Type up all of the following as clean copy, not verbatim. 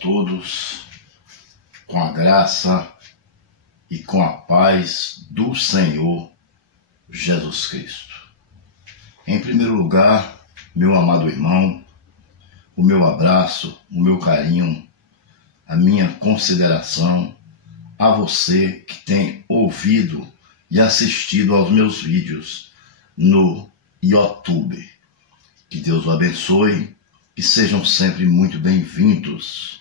todos, com a graça e com a paz do Senhor Jesus Cristo. Em primeiro lugar, meu amado irmão, o meu abraço, o meu carinho, a minha consideração a você que tem ouvido e assistido aos meus vídeos no YouTube. Que Deus o abençoe e sejam sempre muito bem-vindos.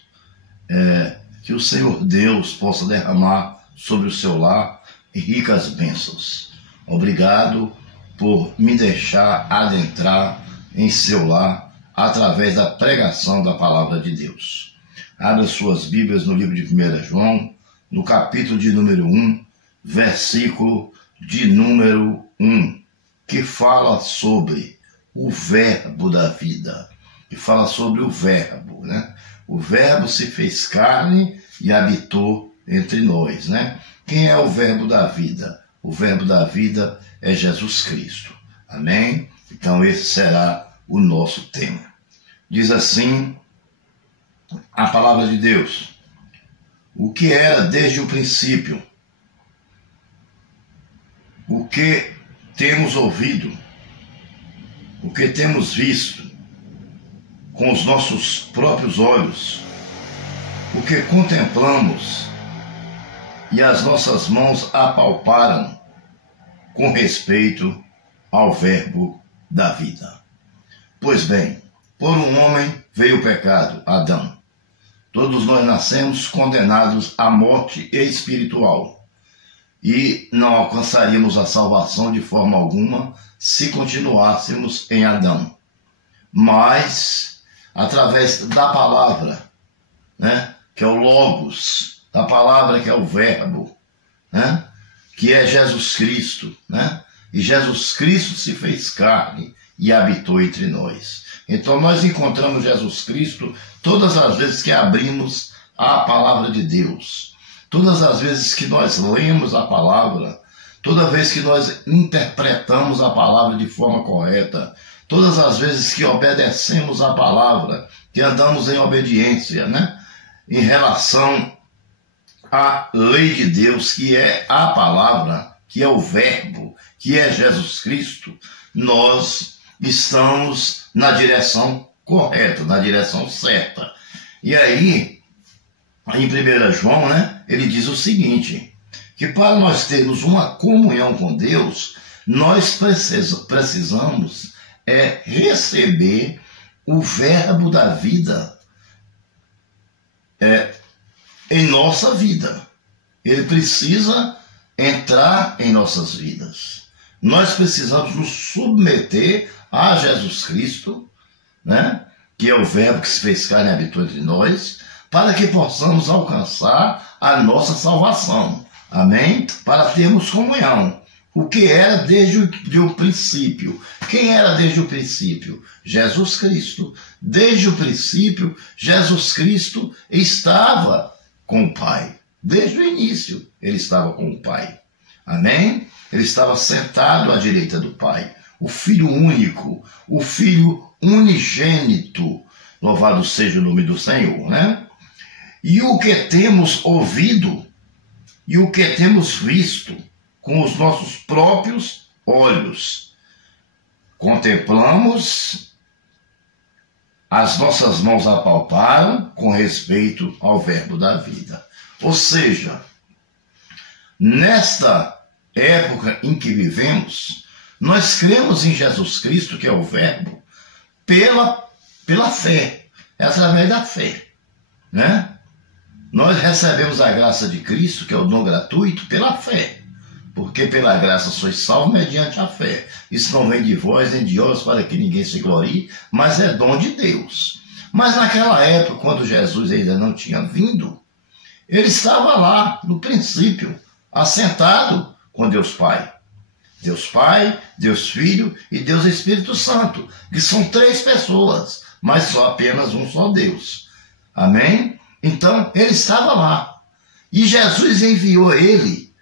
Que o Senhor Deus possa derramar sobre o seu lar ricas bênçãos. Obrigado por me deixar adentrar em seu lar através da pregação da palavra de Deus. Abra suas Bíblias no livro de 1 João, no capítulo de número 1, versículo de número 1, que fala sobre o verbo da vida, que fala sobre o verbo, né? O verbo se fez carne e habitou entre nós, né? Quem é o verbo da vida? O verbo da vida é Jesus Cristo. Amém? Então esse será o nosso tema. Diz assim a palavra de Deus: o que era desde o princípio, o que temos ouvido, o que temos visto com os nossos próprios olhos, o que contemplamos e as nossas mãos apalparam com respeito ao verbo da vida. Pois bem, por um homem veio o pecado, Adão. Todos nós nascemos condenados à morte espiritual e não alcançaríamos a salvação de forma alguma se continuássemos em Adão. Mas, através da palavra, né, que é o Logos, da palavra que é o Verbo, né, que é Jesus Cristo, né, e Jesus Cristo se fez carne e habitou entre nós. Então nós encontramos Jesus Cristo todas as vezes que abrimos a palavra de Deus, todas as vezes que nós lemos a palavra, toda vez que nós interpretamos a palavra de forma correta, todas as vezes que obedecemos a palavra, que andamos em obediência, né, em relação à lei de Deus, que é a palavra, que é o verbo, que é Jesus Cristo, nós estamos na direção correta, na direção certa. E aí, em 1 João, né, ele diz o seguinte, que para nós termos uma comunhão com Deus, nós precisamos receber o verbo da vida em nossa vida. Ele precisa entrar em nossas vidas. Nós precisamos nos submeter a Jesus Cristo, né, que é o verbo que se fez carne e habitou entre nós, para que possamos alcançar a nossa salvação. Amém? Para termos comunhão. O que era desde o princípio? Quem era desde o princípio? Jesus Cristo. Desde o princípio, Jesus Cristo estava com o Pai. Desde o início, ele estava com o Pai. Amém? Ele estava sentado à direita do Pai. O Filho único, o Filho unigênito. Louvado seja o nome do Senhor, né? E o que temos ouvido e o que temos visto com os nossos próprios olhos. Contemplamos, as nossas mãos apalparam com respeito ao verbo da vida. Ou seja, nesta época em que vivemos, nós cremos em Jesus Cristo, que é o verbo, pela fé, é através da fé, né? Nós recebemos a graça de Cristo, que é o dom gratuito, pela fé, porque pela graça sois salvos mediante a fé. Isso não vem de vós nem de obras para que ninguém se glorie, mas é dom de Deus. Mas naquela época, quando Jesus ainda não tinha vindo, ele estava lá, no princípio, assentado com Deus Pai. Deus Pai, Deus Filho e Deus Espírito Santo, que são três pessoas, mas só apenas um só Deus. Amém? Então, ele estava lá. E Jesus enviou ele.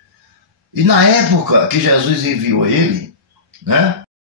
E na época que Jesus enviou ele, né,